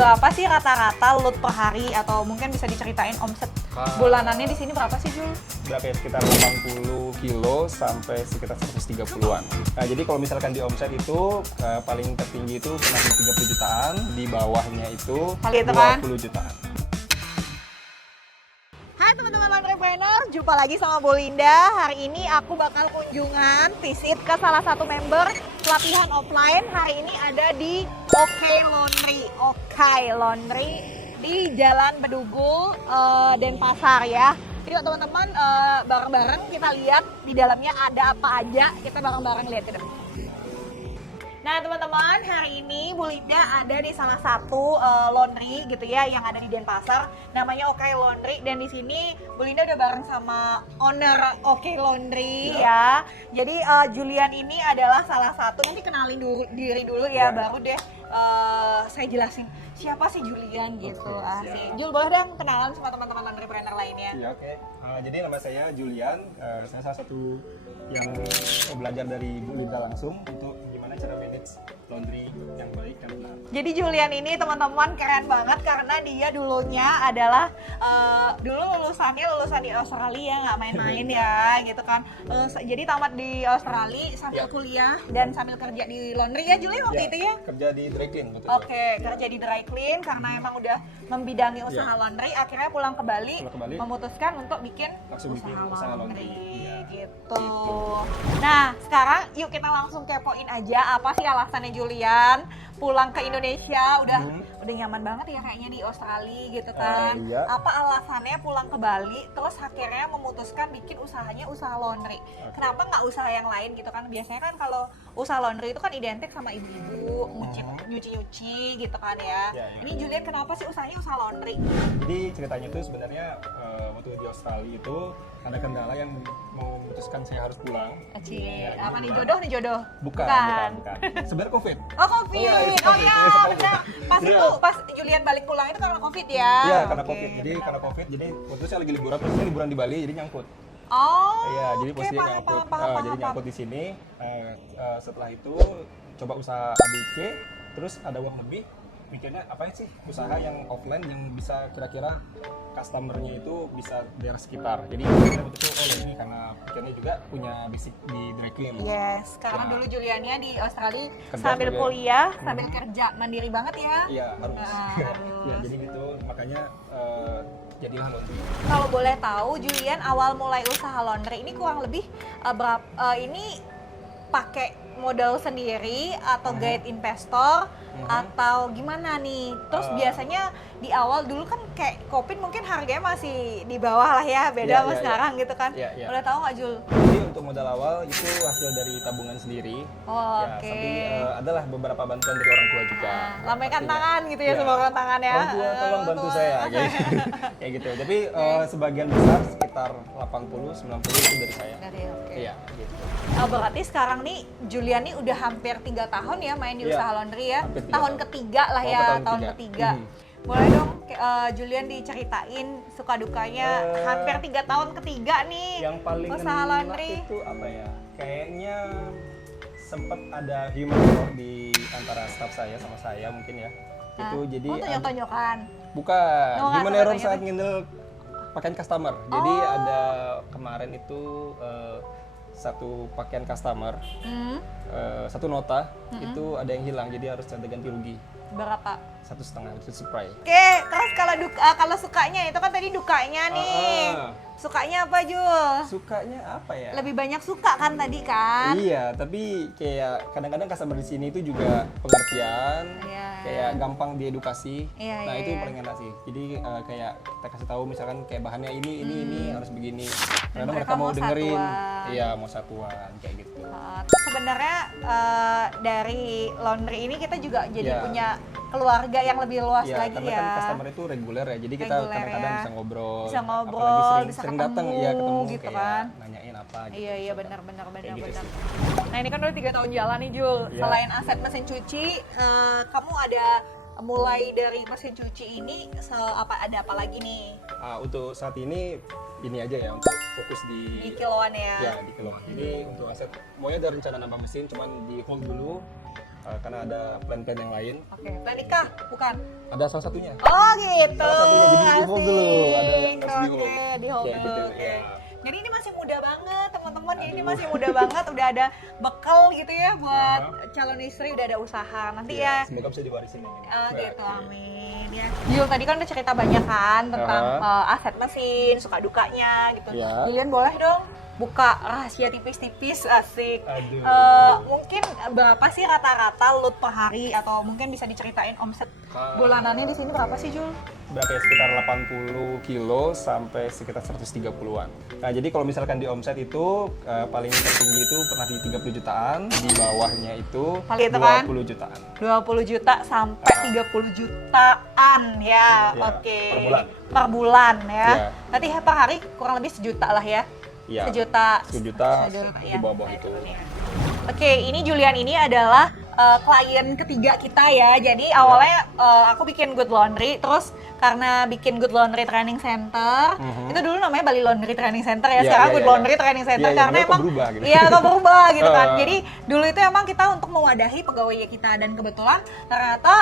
berapa sih rata-rata load per hari atau mungkin bisa diceritain omset bulanannya di sini berapa sih Jul? Berapa ya? Sekitar 80 kilo sampai sekitar 130-an. Nah, jadi kalau misalkan di omset itu paling tertinggi itu pernah di 30 jutaan, di bawahnya itu Gitu kan? 20 jutaan. Hai teman-teman entrepreneur, jumpa lagi sama Bu Linda. Hari ini aku bakal kunjungan visit ke salah satu member pelatihan offline. Hari ini ada di Okai Laundry di Jalan Bedugul, Denpasar ya. Yuk teman-teman, bareng-bareng kita lihat di dalamnya ada apa aja. Kita bareng-bareng lihat ke depan. Nah teman-teman, hari ini Bu Linda ada di salah satu laundry gitu ya yang ada di Denpasar, namanya Okai Laundry. Dan di sini Bu Linda udah bareng sama owner Okai Laundry ya. Jadi Julian ini adalah salah satu, nanti kenalin diri dulu ya, baru deh saya jelasin siapa sih Julian gitu. Asik. Jul, boleh dong kenalan sama teman-teman entrepreneur lainnya? Iya, oke. Jadi nama saya Julian, saya salah satu yang belajar dari Bu Linda langsung untuk gimana cara manage laundry yang baik dan benar. Jadi Julian ini teman-teman keren banget karena dia dulunya adalah dulu lulusan di Australia, nggak main-main ya gitu kan. Jadi tamat di Australia sambil kuliah dan sambil kerja di laundry ya Julian waktu itu ya? Kerja di dry clean betul. Oke, kerja di dry clean karena emang udah membidangi usaha laundry, akhirnya pulang ke Bali, memutuskan untuk bikin usaha laundry. Gitu. Nah, sekarang yuk kita langsung kepoin aja apa sih alasannya Julian pulang ke Indonesia, udah nyaman banget ya kayaknya di Australia gitu kan. Iya. Apa alasannya pulang ke Bali terus akhirnya memutuskan bikin usahanya usaha laundry. Kenapa nggak usaha yang lain gitu kan? Biasanya kan kalau usaha laundry itu kan identik sama ibu-ibu, nyuci-nyuci gitu kan ya. Ini Julian kenapa sih usahanya usaha laundry? Jadi ceritanya itu sebenarnya waktu di Australia itu ada kendala yang memutuskan saya harus pulang. Apa nih jodoh? Bukan. Sebenarnya COVID. Oh COVID. Oh iya, benar. Pas Julian balik pulang itu karena COVID ya. Iya, karena COVID. Jadi karena COVID, jadi waktu itu saya lagi liburan, terus saya liburan di Bali, jadi nyangkut. Oh. Iya, jadi posisinya nyangkut. Jadi nyangkut di sini. Setelah itu coba usaha ABC, terus ada uang lebih. Mikirnya apa sih usaha yang offline yang bisa kira-kira customernya itu bisa daerah sekitar. Jadi kita waktu itu ini karena pikirnya juga punya basic di dry clean. Yes, karena dulu Juliannya di Australia sambil kuliah, sambil kerja mandiri banget ya. Iya, harus. Ya, jadi gitu makanya jadilah laundry. Kalau boleh tahu Julian awal mulai usaha laundry ini kurang lebih ini pakai modal sendiri atau guide investor atau gimana nih? Terus biasanya di awal dulu kan kayak Kopin mungkin harganya masih di bawah lah ya, beda sama sekarang gitu kan. Boleh tahu nggak Jul? Jadi untuk modal awal itu hasil dari tabungan sendiri. Oke. Tapi adalah beberapa bantuan dari orang tua juga. Lambaikan tangan gitu ya, semua orang tangan ya. Orang tua tolong bantu saya kayak gitu. Tapi sebagian besar sekitar 80-90 itu dari saya. Iya, gitu. Berarti sekarang nih Julian nih udah hampir 3 tahun ya main di usaha laundry ya. Tahun ketiga lah ya, tahun ketiga. Boleh dong Julian diceritain suka dukanya hampir 3 tahun ketiga nih. Yang paling usaha laundry itu apa ya? Kayaknya sempat ada human error di antara staff saya sama saya mungkin ya. Itu jadi tonjok-tonjokan. Bukan. Human error saat ngendel pakaian customer. Jadi ada kemarin itu satu pakaian customer, satu nota itu ada yang hilang, jadi harus ada ganti rugi. Berapa? 1,5 itu spray. Oke, terus kalau sukanya itu kan tadi dukanya nih. Sukanya apa Jul? Sukanya apa ya? Lebih banyak suka kan tadi kan? Iya, tapi kayak kadang-kadang customer di sini itu juga pengertian, kayak gampang diedukasi. Nah itu yang paling enak sih. Jadi kayak kita kasih tahu misalkan kayak bahannya ini harus begini. Karena mereka mau dengerin, iya mau satuan kayak gitu. Sebenarnya dari laundry ini kita juga jadi punya keluarga yang lebih luas lagi ya. Karena kan customer itu reguler ya, jadi kita kadang-kadang bisa ngobrol, bisa sering datang ya ketemu gitu kayak kan. nanyain apa gitu. Iya benar. Gitu. Nah ini kan udah 3 tahun jalan nih Jul. Selain aset mesin cuci, kamu ada mulai dari mesin cuci ini ada apa lagi nih? Untuk saat ini aja ya, untuk fokus di kiloan ya. Ya di kiloan. Jadi untuk aset, maunya ada rencana nambah mesin, cuman di hold dulu. karena ada plan-plan yang lain. Oke, plan nikah bukan? Ada salah satunya. Oh gitu. Salah satunya jadi di hold dulu, ada yang Asik. harus di hold. Oke, di hold Kayak dulu. gitu, Oke. ya. Jadi ini masih muda banget teman-teman, ini masih muda banget, udah ada bekal gitu ya buat calon istri, udah ada usaha nanti ya. Semoga bisa diwarisin. Oh gitu, amin ya. Jul tadi kan udah cerita banyak kan tentang aset mesin, suka dukanya gitu. Iya. Julian boleh dong buka rahasia tipis-tipis, asik. Aduh. Mungkin berapa sih rata-rata load per hari atau mungkin bisa diceritain omset bulanannya di sini berapa sih Jul? Berapa ya, sekitar 80 kilo sampai sekitar 130-an. Nah, jadi kalau misalkan di omset itu paling tertinggi itu pernah di 30 jutaan, di bawahnya itu Paling itu kan? 20 jutaan. 20 juta sampai 30 jutaan ya. Ya, Oke. per bulan. Per bulan ya. Ya. Nanti per hari kurang lebih sejuta lah ya. Ya, Sejuta. 1 juta ya. di bawah-bawah itu. Oke, ini Julian ini adalah klien ketiga kita ya. Jadi awalnya aku bikin Good Laundry, terus karena bikin Good Laundry Training Center, itu dulu namanya Bali Laundry Training Center ya. Iya, Sekarang iya, Good iya. Laundry Training Center Iya, karena namanya kok emang berubah gitu. iya kok berubah gitu kan. Jadi dulu itu emang kita untuk mewadahi pegawai kita, dan kebetulan ternyata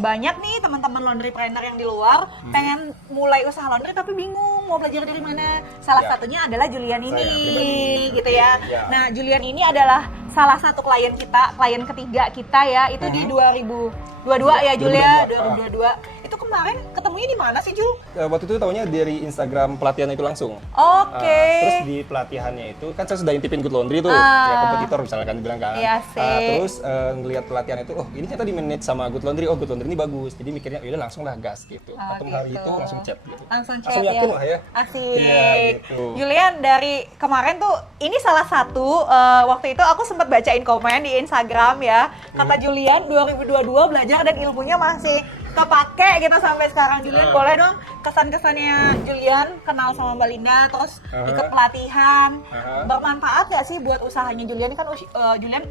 banyak nih teman-teman laundrypreneur yang di luar pengen mulai usaha laundry tapi bingung mau belajar dari mana. Salah Ya. satunya adalah Julian ini pribadi. gitu ya. Ya. Nah, Julian ini adalah salah satu klien kita, klien ketiga kita ya, itu di 2022 ya Jul ya, 2022. Itu kemarin ketemunya di mana sih Jul? Waktu itu tahunya dari Instagram pelatihan itu langsung. Oke. Terus di pelatihannya itu kan saya sudah intipin Good Laundry tuh, ya kompetitor misalkan dibilang kan. Iya, sih. Terus ngelihat pelatihan itu, oh ini ternyata di manage sama Good Laundry, oh Good Laundry ini bagus. Jadi mikirnya yaudah langsung lah gas gitu. Ketemu hari gitu. itu langsung chat gitu. Langsung chat Langsung yakin lah ya. Asik. Iya, gitu. Julian, dari kemarin tuh ini salah satu waktu itu aku sempat bacain komen di Instagram ya. Kata Julian 2022 belajar dan ilmunya masih kepake gitu sampai sekarang. Julian boleh dong kesan-kesannya Julian kenal sama Mbak Linda, terus ikut pelatihan. Bermanfaat nggak sih buat usahanya Julian? Kan Julian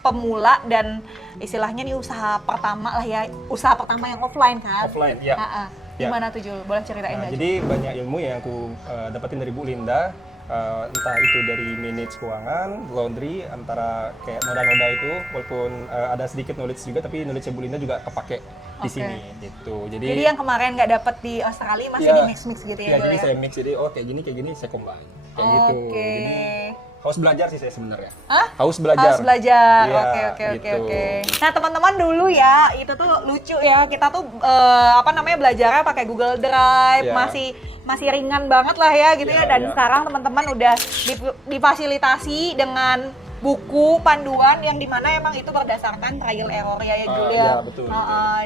pemula dan istilahnya nih usaha pertama lah ya, usaha pertama yang offline kan? Offline, ya. Ya. Gimana tuh Jul? Boleh ceritain nggak? Jadi banyak ilmu yang aku dapetin dari Bu Linda. Entah itu dari manage keuangan, laundry, antara kayak noda-noda itu, walaupun ada sedikit knowledge juga, tapi knowledge Bu Linda juga kepake di sini gitu. Jadi yang kemarin nggak dapet di Australia masih di mix-mix gitu ya? Iya, jadi saya mix, jadi oh kayak gini saya combine, kayak gitu. Jadi haus belajar sih saya sebenarnya. Haus belajar. Harus belajar. Ya, Oke. gitu. Nah teman-teman dulu ya, itu tuh lucu ya. Kita tuh belajarnya pakai Google Drive, Ya. masih ringan banget lah ya gitu ya. Dan ya. sekarang teman-teman udah difasilitasi dengan buku panduan yang dimana emang itu berdasarkan trial error ya Julian. Iya, betul.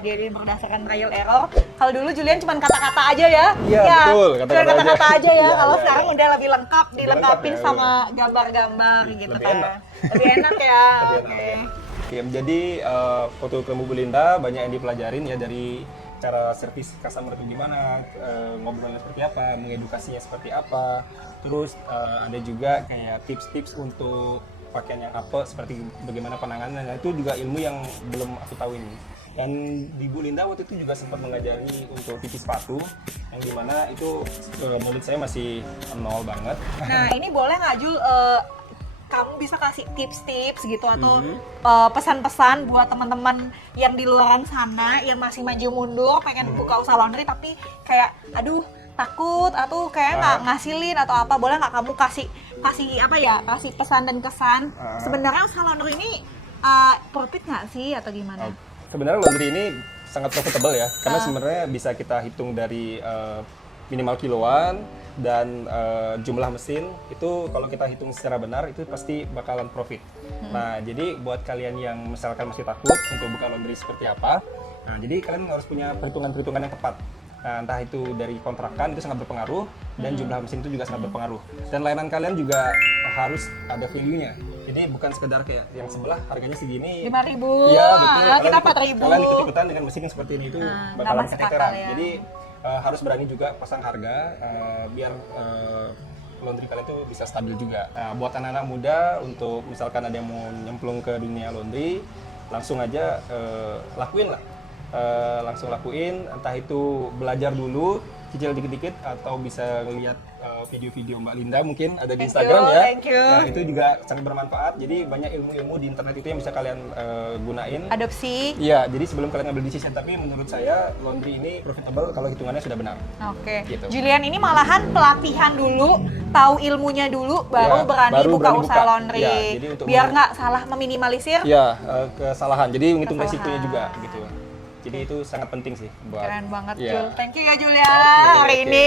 Jadi berdasarkan trial error. Kalau dulu Julian cuma kata-kata aja ya. Iya, betul, Cuma kata-kata kata-kata aja. aja ya. Iya, Kalau iya, sekarang iya. udah lebih lengkap, dilengkapin ya, sama gambar-gambar gitu Lebih kan. enak. Lebih enak ya. Lebih enak, Oke. ya. Jadi foto ilmu Bu Linda banyak yang dipelajarin ya, dari cara servis customer itu gimana, ngobrolnya seperti apa, mengedukasinya seperti apa. Terus ada juga kayak tips-tips untuk pakaian yang apa, seperti bagaimana penanganannya. Itu juga ilmu yang belum aku tahu ini. Dan di Bu Linda waktu itu juga sempat mengajari untuk pipis sepatu, yang dimana itu mulut saya masih nol banget. Nah ini boleh nggak Jul, kamu bisa kasih tips-tips gitu atau pesan-pesan buat teman-teman yang di luaran sana yang masih maju mundur pengen buka usaha laundry tapi kayak aduh takut atau kayak nggak ngasilin atau apa, boleh nggak kamu kasih pesan dan kesan sebenarnya usaha laundry ini profit nggak sih atau gimana? Sebenarnya laundry ini sangat profitable ya, karena sebenarnya bisa kita hitung dari minimal kiloan dan jumlah mesin itu kalau kita hitung secara benar itu pasti bakalan profit. Nah, jadi buat kalian yang misalkan masih takut untuk buka laundry seperti apa, nah jadi kalian harus punya perhitungan-perhitungan yang tepat. Nah, entah itu dari kontrakan itu sangat berpengaruh dan jumlah mesin itu juga sangat berpengaruh. Dan layanan kalian juga harus ada value-nya. Jadi bukan sekedar kayak yang sebelah harganya segini 5.000. Iya, betul. Kita 4.000. Kalian ikut-ikutan dengan mesin yang seperti ini itu bakalan masuk keteteran. akal ya. Jadi harus berani juga pasang harga biar laundry kalian tuh bisa stabil juga. Nah, buat anak-anak muda untuk misalkan ada yang mau nyemplung ke dunia laundry, langsung aja lakuin lah. Langsung lakuin, entah itu belajar dulu, cicil dikit-dikit atau bisa lihat video-video Mbak Linda mungkin ada di Thank Instagram you, ya. thank you. Nah, itu juga sangat bermanfaat. Jadi banyak ilmu-ilmu di internet itu yang bisa kalian gunain. Adopsi. Iya, jadi sebelum kalian ngambil decision, tapi menurut saya laundry ini profitable kalau hitungannya sudah benar. Oke. Gitu. Julian ini malahan pelatihan dulu, tahu ilmunya dulu, baru Ya, berani baru buka berani usaha buka. laundry. Ya, jadi untuk biar nggak salah meminimalisir. Iya, kesalahan. Jadi menghitung Kesalahan. resikonya juga gitu. Jadi itu sangat penting sih buat. Keren banget, Iya. Jul. Thank you ya Julian Oke, hari oke. ini.